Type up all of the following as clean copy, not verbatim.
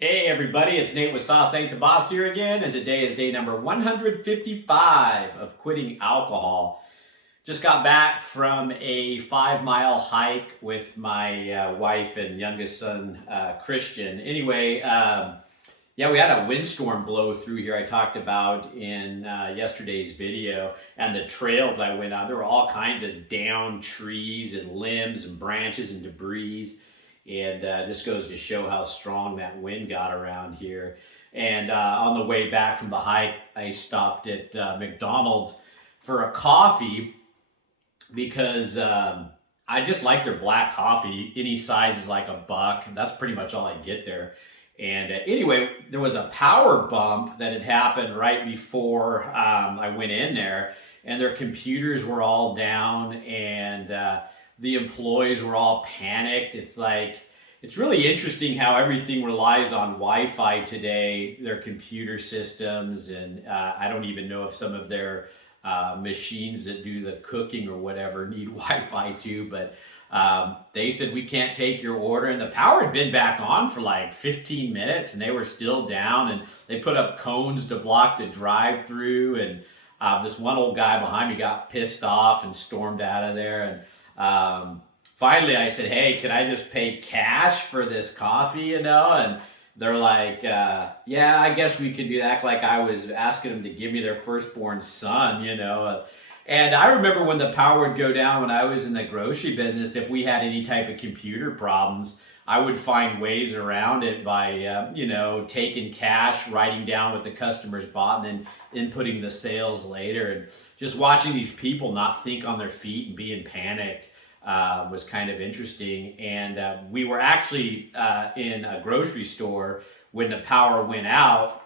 Hey everybody, it's Nate with Sauce Ain't the Boss here again, and today is day number 155 of quitting alcohol. Just got back from a 5 mile hike with my wife and youngest son, Christian. Anyway, yeah, we had a windstorm blow through here I talked about in yesterday's video, and the trails I went on, there were all kinds of downed trees and limbs and branches and debris. And just goes to show how strong that wind got around here. And on the way back from the hike, I stopped at McDonald's for a coffee because I just like their black coffee. Any size is like $1. That's pretty much all I get there. And anyway, there was a power bump that had happened right before I went in there, and their computers were all down, and the employees were all panicked. It's really interesting how everything relies on Wi-Fi today, their computer systems, and I don't even know if some of their machines that do the cooking or whatever need Wi-Fi too, but they said we can't take your order, and the power had been back on for like 15 minutes and they were still down, and they put up cones to block the drive-through, and this one old guy behind me got pissed off and stormed out of there. And finally I said, hey, can I just pay cash for this coffee, and they're like, yeah, I guess we can do that. Act like I was asking them to give me their firstborn son. And I remember when the power would go down when I was in the grocery business, if we had any type of computer problems, I would find ways around it by, taking cash, writing down what the customers bought, and then inputting the sales later. And just watching these people not think on their feet and be in panic was kind of interesting. And we were actually in a grocery store when the power went out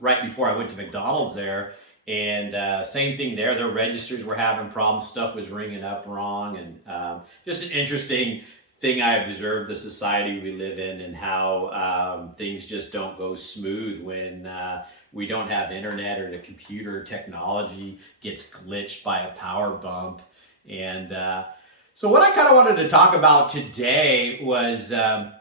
right before I went to McDonald's there. And same thing there. Their registers were having problems. Stuff was ringing up wrong. And just an interesting thing I observed the society we live in, and how things just don't go smooth when we don't have internet, or the computer technology gets glitched by a power bump. And so what I kind of wanted to talk about today was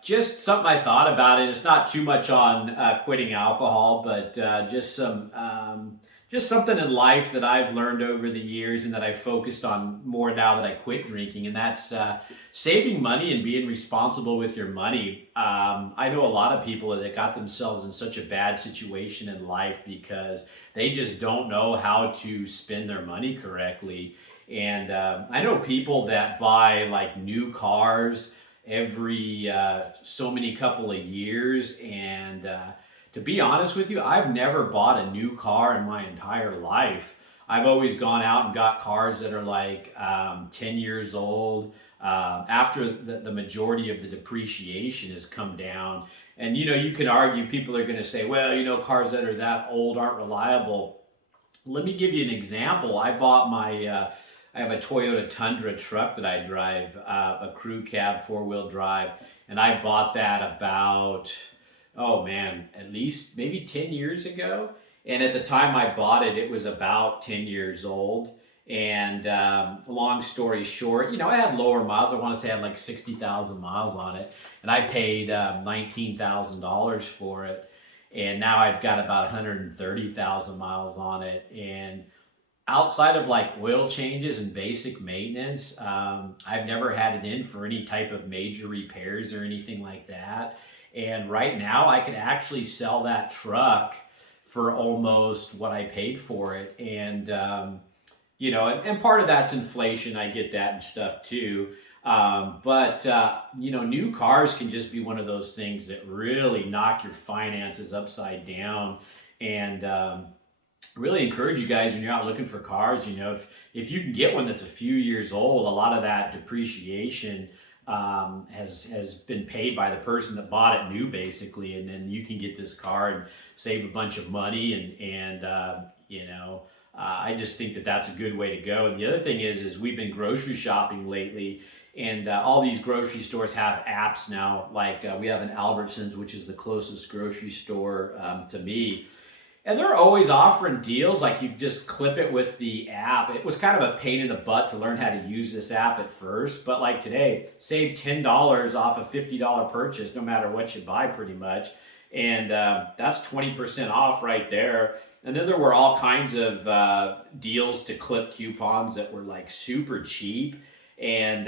just something I thought about, and it's not too much on quitting alcohol, but just something in life that I've learned over the years and that I focused on more now that I quit drinking, and that's saving money and being responsible with your money. I know a lot of people that got themselves in such a bad situation in life because they just don't know how to spend their money correctly. And I know people that buy like new cars every so many couple of years. And to be honest with you, I've never bought a new car in my entire life. I've always gone out and got cars that are like 10 years old, after the majority of the depreciation has come down. And you can argue, people are going to say, well, cars that are that old aren't reliable. Let me give you an example. I have a Toyota Tundra truck that I drive, a crew cab, 4-wheel drive, and I bought that about, oh man, at least maybe 10 years ago. And at the time I bought it, it was about 10 years old. And long story short, I had lower miles. I want to say I had like 60,000 miles on it, and I paid $19,000 for it. And now I've got about 130,000 miles on it. And outside of like oil changes and basic maintenance, I've never had it in for any type of major repairs or anything like that. And right now I could actually sell that truck for almost what I paid for it. And and part of that's inflation. I get that and stuff too. But new cars can just be one of those things that really knock your finances upside down. And really encourage you guys, when you're out looking for cars, if you can get one that's a few years old, a lot of that depreciation has been paid by the person that bought it new, basically, and then you can get this car and save a bunch of money. And I just think that that's a good way to go. And the other thing is we've been grocery shopping lately, and all these grocery stores have apps now. Like we have an Albertsons, which is the closest grocery store to me. And they're always offering deals, like you just clip it with the app. It was kind of a pain in the butt to learn how to use this app at first, but like today, save $10 off a $50 purchase, no matter what you buy, pretty much. And that's 20% off right there. And then there were all kinds of deals to clip coupons that were like super cheap. And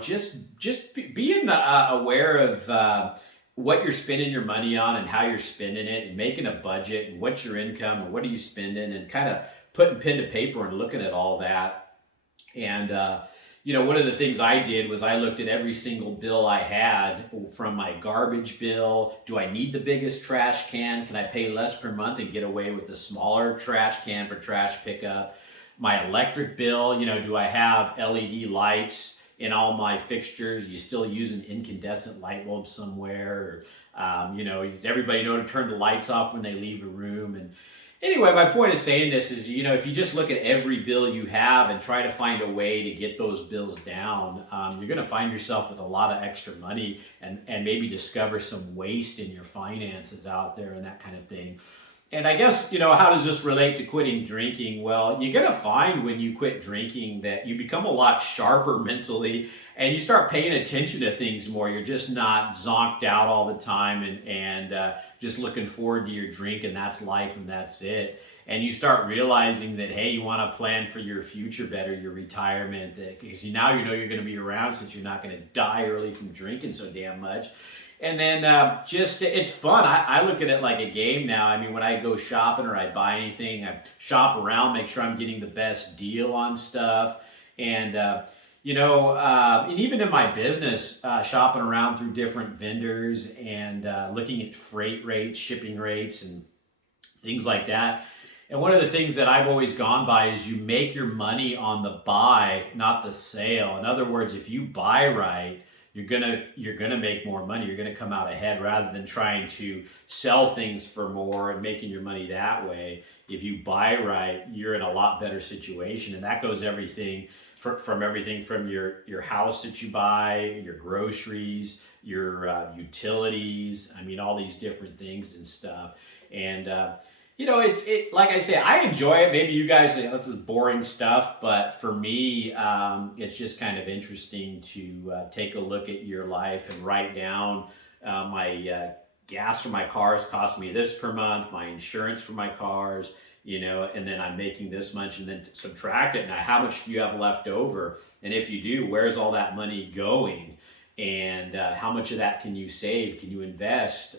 just being aware of what you're spending your money on and how you're spending it, and making a budget and what's your income and what are you spending, and kind of putting pen to paper and looking at all that. And one of the things I did was I looked at every single bill I had, from my garbage bill. Do I need the biggest trash can? Can I pay less per month and get away with the smaller trash can for trash pickup? My electric bill, do I have LED lights in all my fixtures? You still use an incandescent light bulb somewhere? Or, does everybody know to turn the lights off when they leave a room? And anyway, my point of saying this is, if you just look at every bill you have and try to find a way to get those bills down, you're going to find yourself with a lot of extra money, and maybe discover some waste in your finances out there and that kind of thing. And I guess, how does this relate to quitting drinking? Well, you're going to find when you quit drinking that you become a lot sharper mentally, and you start paying attention to things more. You're just not zonked out all the time and just looking forward to your drink, and that's life and that's it. And you start realizing that, hey, you want to plan for your future better, your retirement, because now you're going to be around, since you're not going to die early from drinking so damn much. And then it's fun. I look at it like a game now. I mean, when I go shopping or I buy anything, I shop around, make sure I'm getting the best deal on stuff. And, and even in my business, shopping around through different vendors and looking at freight rates, shipping rates, and things like that. And one of the things that I've always gone by is you make your money on the buy, not the sale. In other words, if you buy right, you're gonna make more money. You're gonna come out ahead, rather than trying to sell things for more and making your money that way. If you buy right, you're in a lot better situation, and that goes everything from everything from your house that you buy, your groceries, your utilities. I mean, all these different things and stuff. And it like I say, I enjoy it. Maybe you guys say this is boring stuff, but for me, it's just kind of interesting to take a look at your life and write down my gas for my cars cost me this per month, my insurance for my cars, and then I'm making this much, and then subtract it. Now, how much do you have left over? And if you do, where's all that money going? And how much of that can you save? Can you invest?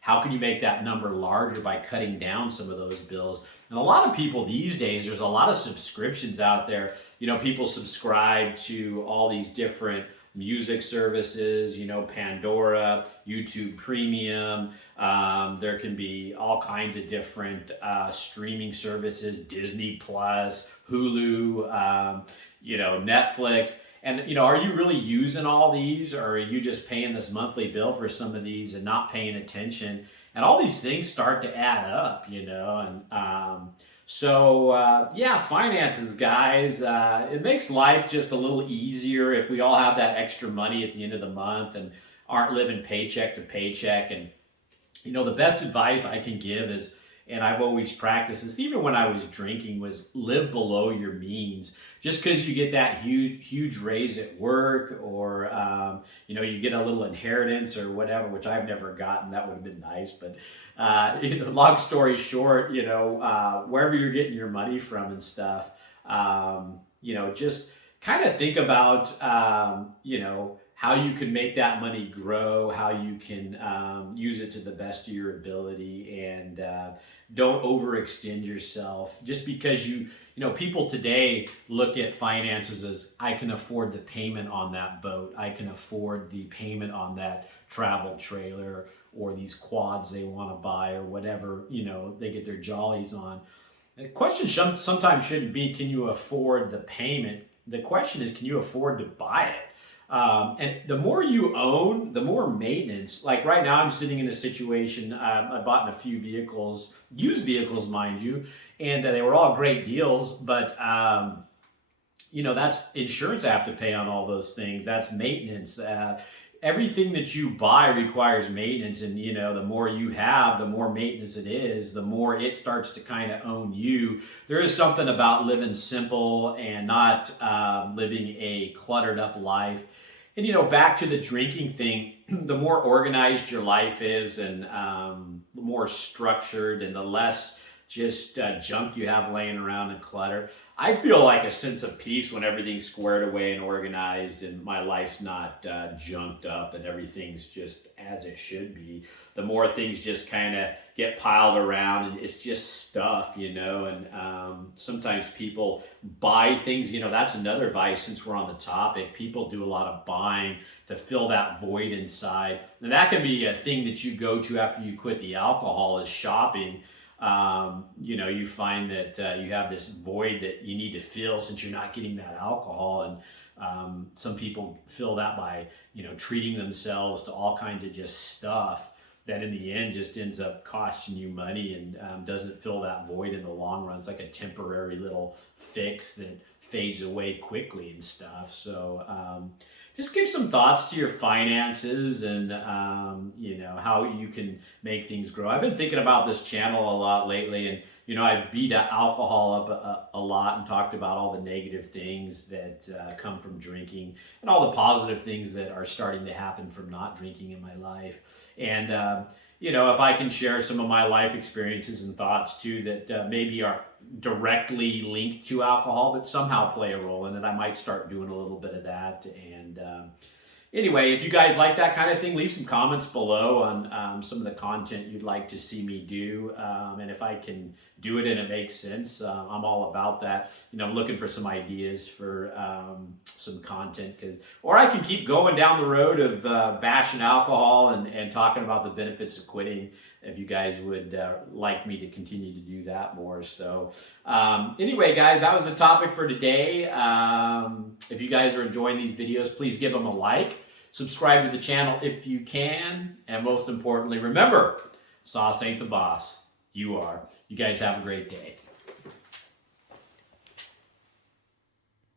How can you make that number larger by cutting down some of those bills? And a lot of people these days, there's a lot of subscriptions out there. People subscribe to all these different music services, Pandora, YouTube Premium. There can be all kinds of different streaming services, Disney Plus, Hulu, Netflix. And, are you really using all these, or are you just paying this monthly bill for some of these and not paying attention? And all these things start to add up, and finances, guys, it makes life just a little easier if we all have that extra money at the end of the month and aren't living paycheck to paycheck. And, the best advice I can give is, and I've always practiced this, even when I was drinking, was live below your means. Just because you get that huge raise at work, or you get a little inheritance or whatever, which I've never gotten, that would have been nice. But long story short, wherever you're getting your money from and stuff, just kind of think about how you can make that money grow, how you can use it to the best of your ability, and don't overextend yourself. Just because people today look at finances as, I can afford the payment on that boat, I can afford the payment on that travel trailer, or these quads they want to buy, or whatever, they get their jollies on. The question sometimes shouldn't be, can you afford the payment? The question is, can you afford to buy it? And the more you own, the more maintenance. Like right now, I'm sitting in a situation, I bought in a few vehicles, used vehicles, mind you, and they were all great deals, but that's insurance I have to pay on all those things. That's maintenance. everything that you buy requires maintenance, and you know, the more you have, the more maintenance it is, the more it starts to kind of own you. There is something about living simple and not living a cluttered up life. And you know, back to the drinking thing, the more organized your life is, and the more structured, and the less just junk you have laying around and clutter, I feel like a sense of peace when everything's squared away and organized, and my life's not junked up, and everything's just as it should be. The more things just kind of get piled around, and it's just stuff, you know. And sometimes people buy things, you know, that's another vice. Since we're on the topic, people do a lot of buying to fill that void inside, and that can be a thing that you go to after you quit the alcohol, is shopping. You know, you find that you have this void that you need to fill since you're not getting that alcohol. And some people fill that by, you know, treating themselves to all kinds of just stuff that in the end just ends up costing you money, and doesn't fill that void in the long run. It's like a temporary little fix that fades away quickly and stuff. So just give some thoughts to your finances, and you know, how you can make things grow. I've been thinking about this channel a lot lately, and you know, I've beat alcohol up a lot and talked about all the negative things that come from drinking, and all the positive things that are starting to happen from not drinking in my life. And you know, if I can share some of my life experiences and thoughts too, that maybe are directly linked to alcohol, but somehow play a role in it, I might start doing a little bit of that. And anyway, if you guys like that kind of thing, leave some comments below on some of the content you'd like to see me do. And if I can do it and it makes sense, I'm all about that. You know, I'm looking for some ideas for some content, or I can keep going down the road of bashing alcohol and talking about the benefits of quitting, if you guys would like me to continue to do that more. So anyway, guys, that was the topic for today. If you guys are enjoying these videos, please give them a like. Subscribe to the channel if you can. And most importantly, remember, sauce ain't the boss. You are. You guys have a great day.